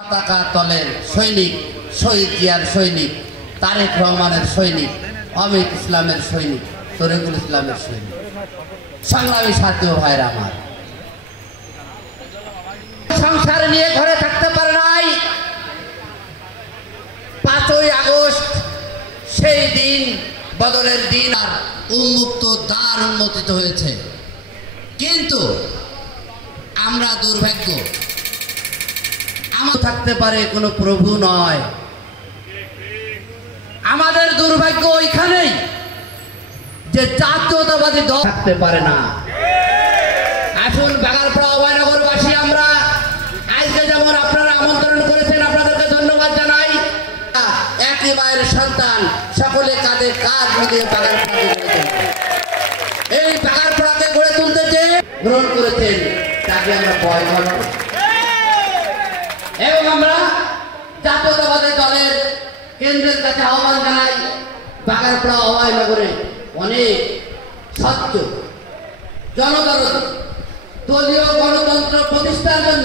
পতাকা তলের সৈনিক, শহীদ জিয়ার সৈনিক, তারেক রহমানের সৈনিক, অমিত ইসলামের সৈনিক, তরিকুল ইসলামের সৈনিক, সংগ্রামী সাথী ও ভাইরা আমার, সংসার নিয়ে ঘরে থাকতে পারে নাই। 5ই আগস্ট সেই দিন, বদরের দিন, আর উন্মুক্ত দ্বার উন্মোচিত হয়েছে। কিন্তু আমরা দুর্ভাগ্য, আমার থাকতে পারে কোনো প্রভু নয়। আমাদের দুর্ভাগ্য ওইখানেই যে জাতীয়তাবাদী দল থাকতে পারে না। আসুন বাগারপাড়া অভয়নগরবাসী, আমরা আজকে যেমন আপনারা আমন্ত্রণ করেছেন, আপনাদেরকে ধন্যবাদ জানাই। একই মায়ের সন্তান, সকলে কাঁধে কাঁধ মিলিয়ে বাগারপাড়াকে গড়ে তুলতে, এই বাগারপাড়াকে গড়ে তুলতে যে গ্রহণ করেছেন তাকে আমরা বয়কট করি এবং আমরা জাতীয়তাবাদী দলের কেন্দ্রের কাছে আহ্বান জানাই, বাগারপাড়া অভয়নগরে অনেক স্বচ্ছ জনদরদ দলীয় গণতন্ত্র প্রতিষ্ঠার জন্য